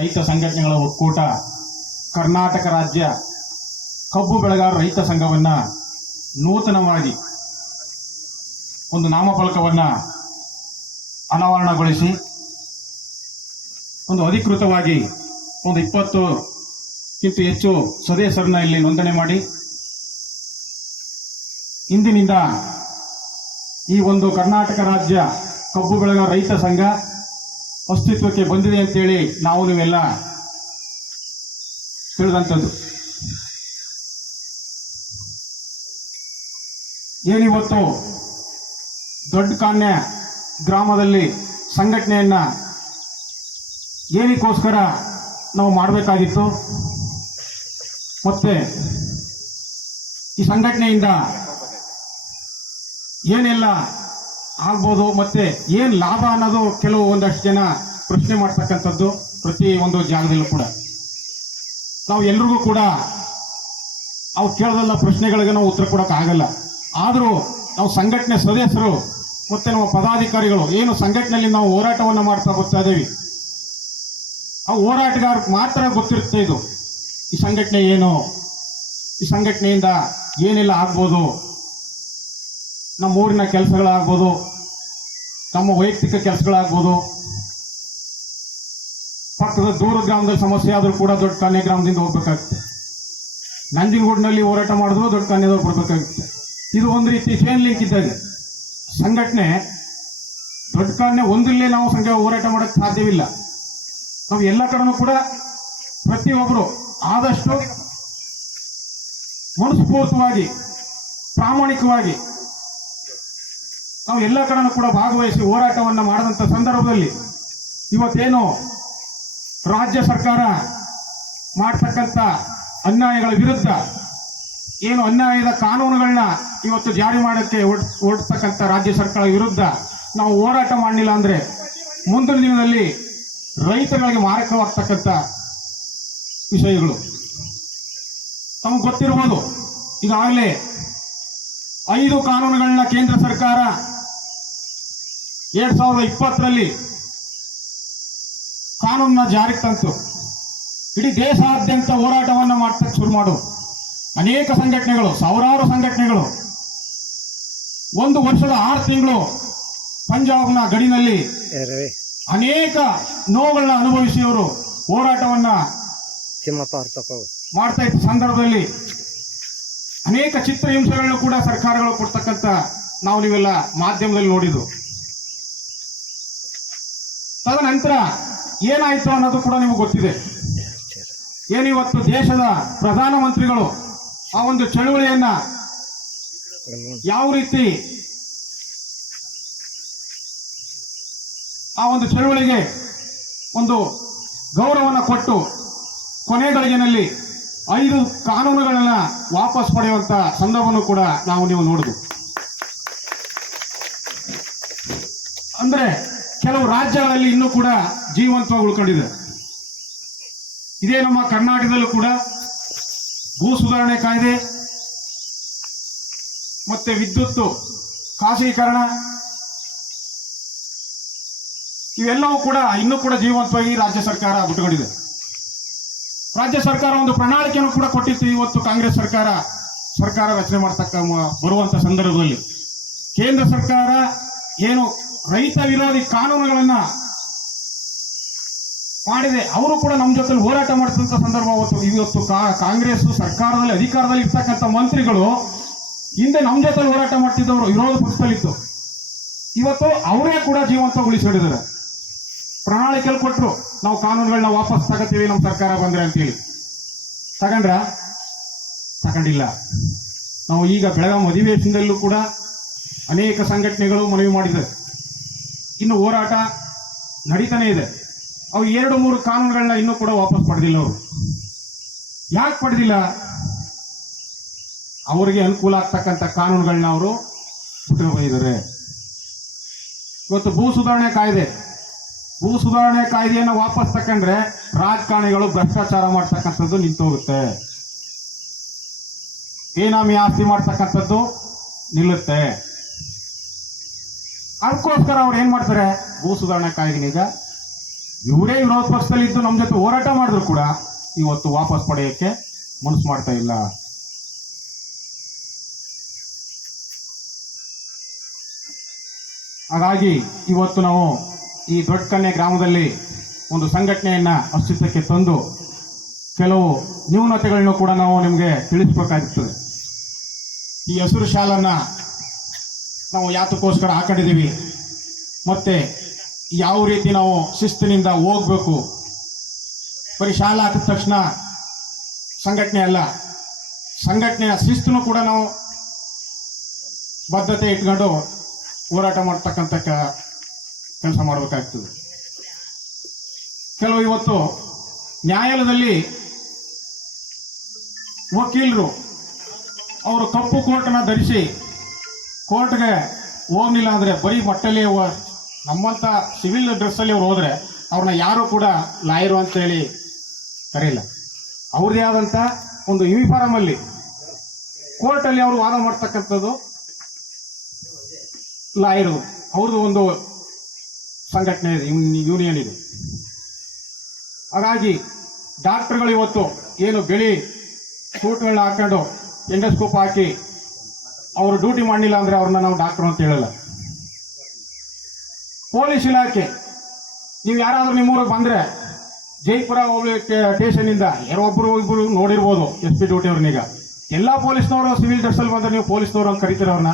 ರೈತ ಸಂಘಟನೆಗಳ ಒಕ್ಕೂಟ ಕರ್ನಾಟಕ ರಾಜ್ಯ ಕಬ್ಬು ಬೆಳೆಗಾರ ರೈತ ಸಂಘವನ್ನು ನೂತನವಾಗಿ ಒಂದು ನಾಮಫಲಕವನ್ನು ಅನಾವರಣಗೊಳಿಸಿ ಒಂದು ಅಧಿಕೃತವಾಗಿ ಒಂದು 20ಕ್ಕಿಂತ ಹೆಚ್ಚು ಸದಸ್ಯರನ್ನ ಇಲ್ಲಿ ನೋಂದಣಿ ಮಾಡಿ ಇಂದಿನಿಂದ ಈ ಒಂದು ಕರ್ನಾಟಕ ರಾಜ್ಯ ಕಬ್ಬು ಬೆಳೆಗಾರ ರೈತ ಸಂಘ ಅಸ್ತಿತ್ವಕ್ಕೆ ಬಂದಿದೆ ಅಂತೇಳಿ ನಾವು ನೀವೆಲ್ಲ ತಿಳಿದಂಥದ್ದು. ಏನಿವತ್ತು ದೊಡ್ಡ ಕಾನ್ಯ ಗ್ರಾಮದಲ್ಲಿ ಸಂಘಟನೆಯನ್ನ ಏನಕ್ಕೋಸ್ಕರ ನಾವು ಮಾಡಬೇಕಾಗಿತ್ತು, ಮತ್ತೆ ಈ ಸಂಘಟನೆಯಿಂದ ಏನೆಲ್ಲ ಆಗ್ಬೋದು, ಮತ್ತೆ ಏನು ಲಾಭ ಅನ್ನೋದು ಕೆಲವು ಒಂದಷ್ಟು ಜನ ಪ್ರಶ್ನೆ ಮಾಡ್ತಕ್ಕಂಥದ್ದು ಪ್ರತಿ ಒಂದು ಜಾಗದಲ್ಲೂ ಕೂಡ. ನಾವು ಎಲ್ರಿಗೂ ಕೂಡ ಅವ್ರು ಕೇಳೋದಲ್ಲ ಪ್ರಶ್ನೆಗಳಿಗೆ ನಾವು ಉತ್ತರ ಕೊಡೋಕ್ಕಾಗಲ್ಲ. ಆದರೂ ನಾವು ಸಂಘಟನೆ ಸದಸ್ಯರು ಮತ್ತೆ ನಮ್ಮ ಪದಾಧಿಕಾರಿಗಳು ಏನು ಸಂಘಟನೆಯಲ್ಲಿ ನಾವು ಹೋರಾಟವನ್ನು ಮಾಡ್ತಾ ಬರ್ತಾ ಇದ್ದೀವಿ, ಆ ಹೋರಾಟಗಾರಕ್ಕೆ ಮಾತ್ರ ಗೊತ್ತಿರುತ್ತೆ ಇದು ಈ ಸಂಘಟನೆ ಏನು, ಈ ಸಂಘಟನೆಯಿಂದ ಏನೆಲ್ಲ ಆಗ್ಬೋದು, ನಮ್ಮ ಊರಿನ ಕೆಲಸಗಳಾಗ್ಬೋದು, ನಮ್ಮ ವೈಯಕ್ತಿಕ ಕೆಲಸಗಳಾಗ್ಬೋದು, ಪಕ್ಕದ ದೂರ ಗ್ರಾಮದಲ್ಲಿ ಸಮಸ್ಯೆ ಆದರೂ ಕೂಡ ದೊಡ್ಡ ಕಾನ್ಯ ಗ್ರಾಮದಿಂದ ಹೋಗ್ಬೇಕಾಗುತ್ತೆ, ನಂಜನಗೂಡಿನಲ್ಲಿ ಹೋರಾಟ ಮಾಡಿದ್ರು ದೊಡ್ಡ ಕಾನ್ಯದವ್ರು ಬರಬೇಕಾಗುತ್ತೆ. ಇದು ಒಂದು ರೀತಿ ಚೈನ್ ಲಿಂಕ್ ಇದ್ದಾಗ ಸಂಘಟನೆ ದೊಡ್ಡ ಕಾನ್ಯ ಒಂದಲ್ಲೇ ನಾವು ಹೋರಾಟ ಮಾಡೋಕ್ಕೆ ಸಾಧ್ಯವಿಲ್ಲ. ನಾವು ಎಲ್ಲ ಕಡೆನೂ ಕೂಡ ಪ್ರತಿಯೊಬ್ಬರು ಆದಷ್ಟು ಮನಸ್ಫೂರ್ತವಾಗಿ ಪ್ರಾಮಾಣಿಕವಾಗಿ ನಾವು ಎಲ್ಲ ಕಡೆನೂ ಕೂಡ ಭಾಗವಹಿಸಿ ಹೋರಾಟವನ್ನು ಮಾಡಿದಂಥ ಸಂದರ್ಭದಲ್ಲಿ ಇವತ್ತೇನು ರಾಜ್ಯ ಸರ್ಕಾರ ಮಾಡ್ತಕ್ಕಂಥ ಅನ್ಯಾಯಗಳ ವಿರುದ್ಧ ಏನು ಅನ್ಯಾಯದ ಕಾನೂನುಗಳನ್ನ ಇವತ್ತು ಜಾರಿ ಮಾಡೋಕ್ಕೆ ಹೊರಡ್ತಕ್ಕಂಥ ರಾಜ್ಯ ಸರ್ಕಾರ ವಿರುದ್ಧ ನಾವು ಹೋರಾಟ ಮಾಡಲಿಲ್ಲ ಅಂದರೆ ಮುಂದಿನ ದಿನದಲ್ಲಿ ರೈತರಿಗೆ ಮಾರಕವಾಗ್ತಕ್ಕಂಥ ವಿಷಯಗಳು ನಮಗೆ ಗೊತ್ತಿರ್ಬೋದು. ಈಗಾಗಲೇ 5 ಕಾನೂನುಗಳನ್ನ ಕೇಂದ್ರ ಸರ್ಕಾರ 2020ರಲ್ಲಿ ಕಾನೂನನ್ನ ಜಾರಿಗೆ ತಂತು. ಇಡೀ ದೇಶಾದ್ಯಂತ ಹೋರಾಟವನ್ನು ಮಾಡ್ತಕ್ಕೆ ಶುರು ಮಾಡು ಅನೇಕ ಸಂಘಟನೆಗಳು, ಸಾವಿರಾರು ಸಂಘಟನೆಗಳು 1 ವರ್ಷದ 6 ತಿಂಗಳು ಪಂಜಾಬ್ನ ಗಡಿನಲ್ಲಿ ಅನೇಕ ನೋವುಗಳನ್ನ ಅನುಭವಿಸಿ ಅವರು ಹೋರಾಟವನ್ನ ಮಾಡ್ತಾ ಇದ್ದ ಸಂದರ್ಭದಲ್ಲಿ ಅನೇಕ ಚಿತ್ರಹಿಂಸೆಗಳನ್ನು ಕೂಡ ಸರ್ಕಾರಗಳು ಕೊಡ್ತಕ್ಕಂಥ ನಾವು ನೀವೆಲ್ಲ ಮಾಧ್ಯಮದಲ್ಲಿ ನೋಡಿದ್ದು. ತದನಂತರ ಏನಾಯ್ತು ಅನ್ನೋದು ಕೂಡ ನಿಮಗೆ ಗೊತ್ತಿದೆ. ಏನಿವತ್ತು ದೇಶದ ಪ್ರಧಾನಮಂತ್ರಿಗಳು ಆ ಒಂದು ಚಳುವಳಿಯನ್ನ ಯಾವ ರೀತಿ ಆ ಒಂದು ಚಳುವಳಿಗೆ ಒಂದು ಗೌರವವನ್ನು ಕೊಟ್ಟು ಕೊನೆ ಗಳಿಗೆನಲ್ಲಿ 5 ಕಾನೂನುಗಳನ್ನ ವಾಪಸ್ ಪಡೆಯುವಂತ ಸಂದರ್ಭವನ್ನು ಕೂಡ ನೀವು ನೋಡುದು. ಅಂದ್ರೆ ಕೆಲವು ರಾಜ್ಯಗಳಲ್ಲಿ ಇನ್ನೂ ಕೂಡ ಜೀವಂತವಾಗಿ ಉಳ್ಕೊಂಡಿದೆ. ಇದೇ ನಮ್ಮ ಕರ್ನಾಟಕದಲ್ಲೂ ಕೂಡ ಭೂ ಸುಧಾರಣೆ ಕಾಯ್ದೆ ಮತ್ತೆ ವಿದ್ಯುತ್ ಖಾಸಗೀಕರಣ ಇವೆಲ್ಲವೂ ಕೂಡ ಇನ್ನೂ ಕೂಡ ಜೀವಂತವಾಗಿ ರಾಜ್ಯ ಸರ್ಕಾರ ಬಿಟ್ಟುಕೊಂಡಿದೆ. ರಾಜ್ಯ ಸರ್ಕಾರ ಒಂದು ಪ್ರಣಾಳಿಕೆಯನ್ನು ಕೂಡ ಕೊಟ್ಟಿತ್ತು. ಇವತ್ತು ಕಾಂಗ್ರೆಸ್ ಸರ್ಕಾರ ರಚನೆ ಮಾಡತಕ್ಕ ಬರುವಂತ ಸಂದರ್ಭದಲ್ಲಿ ಕೇಂದ್ರ ಸರ್ಕಾರ ಏನು ರೈತ ವಿರೋಧಿ ಕಾನೂನುಗಳನ್ನ ಮಾಡಿದೆ, ಅವರು ಕೂಡ ನಮ್ಮ ಜೊತೆ ಹೋರಾಟ ಮಾಡ್ತಕ್ಕಂಥ ಸಂದರ್ಭ ಇವತ್ತು ಕಾಂಗ್ರೆಸ್ ಸರ್ಕಾರದಲ್ಲಿ ಅಧಿಕಾರದಲ್ಲಿ ಇರ್ತಕ್ಕಂಥ ಮಂತ್ರಿಗಳು ಹಿಂದೆ ನಮ್ಮ ಜೊತೆ ಹೋರಾಟ ಮಾಡ್ತಿದ್ದವರು ವಿರೋಧ ಪಕ್ಷದಲ್ಲಿತ್ತು, ಇವತ್ತು ಅವರೇ ಕೂಡ ಜೀವಂತಗೊಳಿಸಿದ್ದಾರೆ. ಪ್ರಣಾಳಿಕೆಯಲ್ಲಿ ಕೊಟ್ಟರು ನಾವು ಕಾನೂನುಗಳನ್ನ ವಾಪಸ್ ತಗೋತೀವಿ ನಮ್ಮ ಸರ್ಕಾರ ಬಂದ್ರೆ ಅಂತೇಳಿ. ತಗೊಂಡಿಲ್ಲ. ನಾವು ಈಗ ಬೆಳಗಾವಿ ಅಧಿವೇಶನದಲ್ಲೂ ಕೂಡ ಅನೇಕ ಸಂಘಟನೆಗಳು ಮನವಿ ಮಾಡಿದ್ದಾರೆ. ಇನ್ನು ಹೋರಾಟ ನಡೀತಾನೆ ಇದೆ. ಅವು 2-3 ಕಾನೂನುಗಳನ್ನ ಇನ್ನೂ ಕೂಡ ವಾಪಸ್ ಪಡೆದಿಲ್ಲ. ಅವರು ಯಾಕೆ ಪಡೆದಿಲ್ಲ? ಅವರಿಗೆ ಅನುಕೂಲ ಆಗ್ತಕ್ಕಂಥ ಕಾನೂನುಗಳನ್ನ ಅವರು ಬಿಟ್ಟು ಬಂದಿದ್ದಾರೆ. ಇವತ್ತು ಭೂ ಸುಧಾರಣೆ ಕಾಯ್ದೆಯನ್ನು ವಾಪಸ್ ತಕೊಂಡ್ರೆ ರಾಜಕಾರಣಿಗಳು ಭ್ರಷ್ಟಾಚಾರ ಮಾಡ್ತಕ್ಕಂಥದ್ದು ನಿಂತು ಹೋಗುತ್ತೆ, ಬೇನಾಮಿ ಆಸ್ತಿ ಮಾಡ್ತಕ್ಕಂಥದ್ದು ನಿಲ್ಲುತ್ತೆ. ಅದಕ್ಕೋಸ್ಕರ ಅವ್ರು ಏನ್ ಮಾಡ್ತಾರೆ, ಭೂ ಸುಧಾರಣೆ ಕಾಯ್ದೆನೀಗ ಇವರೇ ವಿರೋಧ ಪಕ್ಷದಲ್ಲಿ ಇದ್ದು ನಮ್ಮ ಜೊತೆ ಹೋರಾಟ ಮಾಡಿದ್ರು ಕೂಡ ಇವತ್ತು ವಾಪಸ್ ಪಡೆಯಕ್ಕೆ ಮನಸ್ಸು ಮಾಡ್ತಾ ಇಲ್ಲ. ಹಾಗಾಗಿ ಇವತ್ತು ನಾವು ಈ ದೊಡ್ಡ ಕನ್ಯೆ ಗ್ರಾಮದಲ್ಲಿ ಒಂದು ಸಂಘಟನೆಯನ್ನ ಅಸ್ತಿತ್ವಕ್ಕೆ ತಂದು ಕೆಲವು ನ್ಯೂನತೆಗಳನ್ನು ಕೂಡ ನಾವು ನಿಮಗೆ ತಿಳಿಸಬೇಕಾಗುತ್ತದೆ. ಈ ಹಸಿರು ಶಾಲನ್ನ ನಾವು ಯಾತಕ್ಕೋಸ್ಕರ ಹಾಕೊಂಡಿದ್ದೀವಿ, ಮತ್ತೆ ಯಾವ ರೀತಿ ನಾವು ಶಿಸ್ತಿನಿಂದ ಹೋಗ್ಬೇಕು. ಬರೀ ಶಾಲಾ ಹಾಕಿದ ತಕ್ಷಣ ಸಂಘಟನೆ ಅಲ್ಲ, ಸಂಘಟನೆಯ ಶಿಸ್ತನ್ನು ಕೂಡ ನಾವು ಬದ್ಧತೆ ಇಟ್ಕೊಂಡು ಹೋರಾಟ ಮಾಡ್ತಕ್ಕಂಥ ಕೆಲಸ ಮಾಡಬೇಕಾಗ್ತದೆ. ಕೆಲವು ಇವತ್ತು ನ್ಯಾಯಾಲಯದಲ್ಲಿ ವಕೀಲರು ಅವರು ಕಪ್ಪು ಕೋರ್ಟ್ನ ಧರಿಸಿ ಕೋರ್ಟ್ಗೆ ಹೋಗ್ಲಿಲ್ಲ ಅಂದ್ರೆ ಬರೀ ಮಟ್ಟಲ್ಲಿ ನಮ್ಮಂತ ಸಿವಿಲ್ ಡ್ರೆಸ್ ಅಲ್ಲಿ ಅವ್ರು ಹೋದ್ರೆ ಅವ್ರನ್ನ ಯಾರು ಕೂಡ ಲಾಯರು ಅಂತ ಹೇಳಿ ಕರೆಯಿಲ್ಲ. ಅವ್ರದೇ ಆದಂತ ಒಂದು ಯೂನಿಫಾರ್ಮ್ ಅಲ್ಲಿ ಕೋರ್ಟ್ ಅಲ್ಲಿ ಅವರು ವಾದ ಮಾಡ್ತಕ್ಕಂಥದ್ದು ಲಾಯರು, ಅವ್ರದ್ದು ಒಂದು ಸಂಘಟನೆ ಇದೆ, ಯೂನಿಯನ್ ಇದೆ. ಹಾಗಾಗಿ ಡಾಕ್ಟರ್ಗಳು ಇವತ್ತು ಏನು ಬಿಳಿ ಸೂಟ್ಗಳನ್ನ ಹಾಕೊಂಡು ಎಂಡೋಸ್ಕೋಪ್ ಹಾಕಿ ಅವರು ಡ್ಯೂಟಿ ಮಾಡಲಿಲ್ಲ ಅಂದ್ರೆ ಅವ್ರನ್ನ ನಾವು ಡಾಕ್ಟರ್ ಅಂತ ಹೇಳಲ್ಲ. ಪೊಲೀಸ್ ಇಲಾಖೆ, ನೀವು ಯಾರಾದ್ರೂ ನಿಮ್ಮೂರಿಗೆ ಬಂದ್ರೆ ಜೈಪುರ ಹೋಗ್ಲಿ ಸ್ಟೇಷನ್ ಇಂದ ಯಾರೋ ಒಬ್ರು ಇಬ್ರು ನೋಡಿರ್ಬೋದು SP ಡ್ಯೂಟಿ ಅವ್ರನ್ನೀಗ. ಎಲ್ಲಾ ಪೊಲೀಸ್ನವರು ಸಿವಿಲ್ ಡ್ರೆಸ್ ಅಲ್ಲಿ ಬಂದ್ರೆ ನೀವು ಪೊಲೀಸ್ನವರು ಅಂತ ಕರಿತೀರ, ಅವ್ರನ್ನ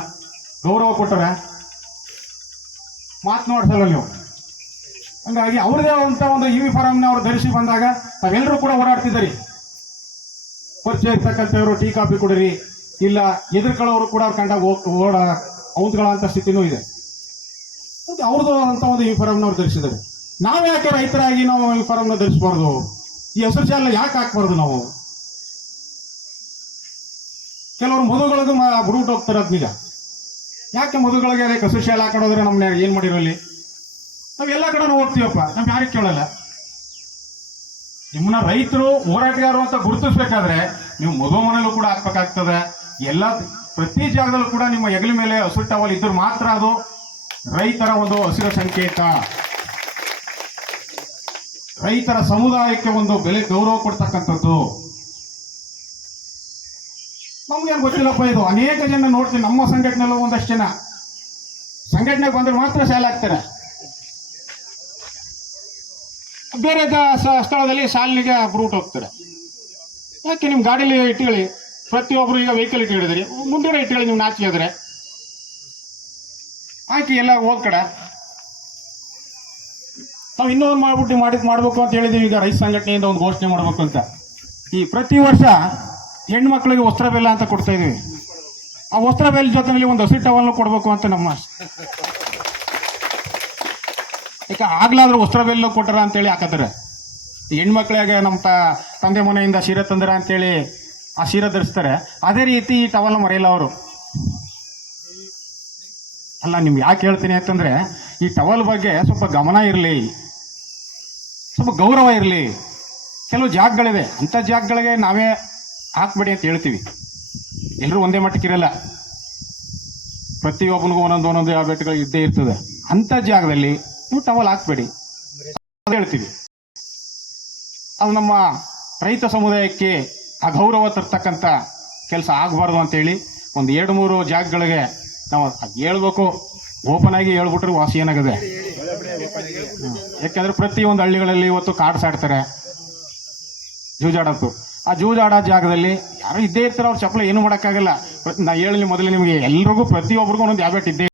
ಗೌರವ ಕೊಟ್ಟರೆ ಮಾತನಾಡ್ಸಲ್ಲ ನೀವು. ಹಂಗಾಗಿ ಅವ್ರದೇ ಅಂತ ಒಂದು ಯೂನಿಫಾರ್ಮ್ನ ಅವ್ರು ಧರಿಸಿ ಬಂದಾಗ ತಾವೆಲ್ಲರೂ ಕೂಡ ಓಡಾಡ್ತಿದ್ದೀರಿ. ಪರಿಚಯ ಇರ್ತಕ್ಕಂಥವ್ರು ಟೀ ಕಾಫಿ ಕುಡಿರಿ, ಇಲ್ಲ ಎದುರ್ಕೊಳ್ಳೋರು ಕೂಡ ಅವ್ರ ಕಂಡ ಔಂತ್ಗಳಂತ ಸ್ಥಿತಿನೂ ಇದೆ. ಅವ್ರದ್ದು ಅಂತ ಒಂದು ಯೂನಿಫಾರ್ಮ್ನ ಅವ್ರು ಧರಿಸಿದ್ದಾರೆ. ನಾವು ಯಾಕೆ ರೈತರಾಗಿ ನಾವು ಯೂನಿಫಾರ್ಮ್ನ ಧರಿಸಬಾರ್ದು? ಈ ಹಸಿರು ಶಾಲೆ ಯಾಕೆ ಹಾಕ್ಬಾರ್ದು ನಾವು? ಕೆಲವರು ಮದುವೆಗಳಿಗೂ ಬಿಡ್ಬಿಟ್ಟು ಹೋಗ್ತಾರೆ. ಅದ್ ನಿಜ. ಯಾಕೆ ಮದುವೆಗಳಿಗೆ ಅದಕ್ಕೆ ಹಸಿರು ಶಾಲೆ ಹಾಕೊಂಡೋದ್ರೆ ನಮ್ನ ಏನ್ ಮಾಡಿರೋಲ್ಲಿ? ನಾವೆಲ್ಲ ಕಡೆ ಹೋಗ್ತೀವಪ್ಪ, ನಮ್ಗೆ ಯಾರಿಗೆ ಕೇಳಲ್ಲ. ನಿಮ್ಮನ್ನ ರೈತರು ಹೋರಾಟಗಾರರು ಅಂತ ಗುರುತಿಸ್ಬೇಕಾದ್ರೆ ನೀವು ಮದುವೆ ಮನೆಯಲ್ಲೂ ಕೂಡ ಹಾಕ್ಬೇಕಾಗ್ತದೆ. ಎಲ್ಲ ಪ್ರತಿ ಜಾಗದಲ್ಲೂ ಕೂಡ ನಿಮ್ಮ ಹೆಗಲ ಮೇಲೆ ಹಸಿರು ಟವಲ್ ಇದ್ರೆ ಮಾತ್ರ ಅದು ರೈತರ ಒಂದು ಹಸಿರು ಸಂಕೇತ. ರೈತರ ಸಮುದಾಯಕ್ಕೆ ಒಂದು ಬೆಲೆ ಗೌರವ ಕೊಡ್ತಕ್ಕಂಥದ್ದು. ನಮ್ಗೇನು ಗೊತ್ತಿಲ್ಲಪ್ಪ ಇದು. ಅನೇಕ ಜನ ನೋಡ್ತೀನಿ, ನಮ್ಮ ಸಂಘಟನೆಯಲ್ಲೂ ಒಂದಷ್ಟು ಜನ ಸಂಘಟನೆಗೆ ಬಂದ್ರೆ ಮಾತ್ರ ಶಾಲೆ ಹಾಕ್ತಾರೆ, ಬೇರೆ ಸ್ಥಳದಲ್ಲಿ ಶಾಲೆಗೆ ಬ್ರೂಟ್ ಹೋಗ್ತಾರೆ. ಯಾಕೆ ನಿಮ್ಮ ಗಾಡಿಲಿ ಇಟ್ಕೊಳ್ಳಿ, ಪ್ರತಿಯೊಬ್ಬರು ಈಗ ವೆಹಿಕಲ್ ಇಟ್ಟಿಡಿದ್ರಿ, ಮುಂದೆಗಡೆ ಇಟ್ಕೊಳ್ಳಿ. ನೀವು ನಾಚಿಕೆ ಆದ್ರೆ ಆಯ್ಕೆ ಎಲ್ಲ ಹೋಗ್ ಕಡೆ ನಾವು ಇನ್ನೊಂದು ಮಾಡ್ಬೇಕು ಅಂತ ಹೇಳಿದೀವಿ. ಈಗ ರೈತ ಸಂಘಟನೆಯಿಂದ ಒಂದು ಘೋಷಣೆ ಮಾಡಬೇಕು ಅಂತ. ಈ ಪ್ರತಿ ವರ್ಷ ಹೆಣ್ಮಕ್ಳಿಗೆ ವಸ್ತ್ರ ಬೆಲ್ಲ ಅಂತ ಕೊಡ್ತಾ ಇದೀವಿ. ಆ ವಸ್ತ್ರ ಬೆಲ್ಲ ಜೊತೆಯಲ್ಲಿ ಒಂದು ಹಸಿರು ಟವಲ್ನು ಕೊಡಬೇಕು ಅಂತ ನಮ್ಮ ಯಾಕೆ ಆಗ್ಲಾದ್ರೂ ವಸ್ತ್ರ ಬೆಲ್ಲ ಕೊಟ್ಟರ ಅಂತೇಳಿ ಹಾಕತ್ತಾರೆ. ಹೆಣ್ಮಕ್ಳಿಗೆ ನಮ್ಮ ತಂದೆ ಮನೆಯಿಂದ ಸೀರೆ ತಂದರ ಅಂತೇಳಿ ಆ ಸೀರೆ ಧರಿಸ್ತಾರೆ. ಅದೇ ರೀತಿ ಈ ಟವಲ್ ಮರೆಯಲ್ಲ ಅವರು. ಅಲ್ಲ, ನಿಮ್ಗೆ ಯಾಕೆ ಹೇಳ್ತೀನಿ ಅಂತಂದ್ರೆ ಈ ಟವಲ್ ಬಗ್ಗೆ ಸ್ವಲ್ಪ ಗಮನ ಇರಲಿ, ಸ್ವಲ್ಪ ಗೌರವ ಇರಲಿ. ಕೆಲವು ಜಾಗಗಳಿವೆ, ಅಂಥ ಜಾಗಗಳಿಗೆ ನಾವೇ ಹಾಕ್ಬೇಡಿ ಅಂತ ಹೇಳ್ತೀವಿ. ಎಲ್ಲರೂ ಒಂದೇ ಮಟ್ಟಕ್ಕಿರಲ್ಲ, ಪ್ರತಿಯೊಬ್ಬನಿಗೂ ಒಂದೊಂದು ಹ್ಯಾಬಿಟ್ಗಳು ಇದ್ದೇ ಇರ್ತದೆ. ಅಂಥ ಜಾಗದಲ್ಲಿ ನೀವು ಟವಲ್ ಹಾಕ್ಬೇಡಿ ಹೇಳ್ತೀವಿ. ಅದು ನಮ್ಮ ರೈತ ಸಮುದಾಯಕ್ಕೆ ಅಗೌರವ ತರ್ತಕ್ಕಂಥ ಕೆಲಸ ಆಗಬಾರ್ದು ಅಂತೇಳಿ ಒಂದು 2-3 ಜಾಗಗಳಿಗೆ ನಾವು ಹೇಳ್ಬೇಕು. ಓಪನ್ ಆಗಿ ಹೇಳ್ಬಿಟ್ರೆ ವಾಸಿ ಏನಾಗಿದೆ. ಯಾಕಂದ್ರೆ ಪ್ರತಿಯೊಂದು ಹಳ್ಳಿಗಳಲ್ಲಿ ಇವತ್ತು ಕಾರ್ಡ್ಸ್ ಆಡ್ತಾರೆ, ಜೂಜಾಡತ್ತು. ಆ ಜೂಜಾಡೋ ಜಾಗದಲ್ಲಿ ಯಾರು ಇದ್ದೇ ಇರ್ತಾರೆ, ಅವ್ರ ಚಪ್ಪಲ ಏನು ಮಾಡೋಕ್ಕಾಗಲ್ಲ. ನಾ ಹೇಳಿ ಮೊದಲೇ ನಿಮಗೆ ಎಲ್ರಿಗೂ ಪ್ರತಿಯೊಬ್ಬರಿಗೂ ಒಂದೊಂದು ಹ್ಯಾಬಿಟ್ ಇದ್ದೇ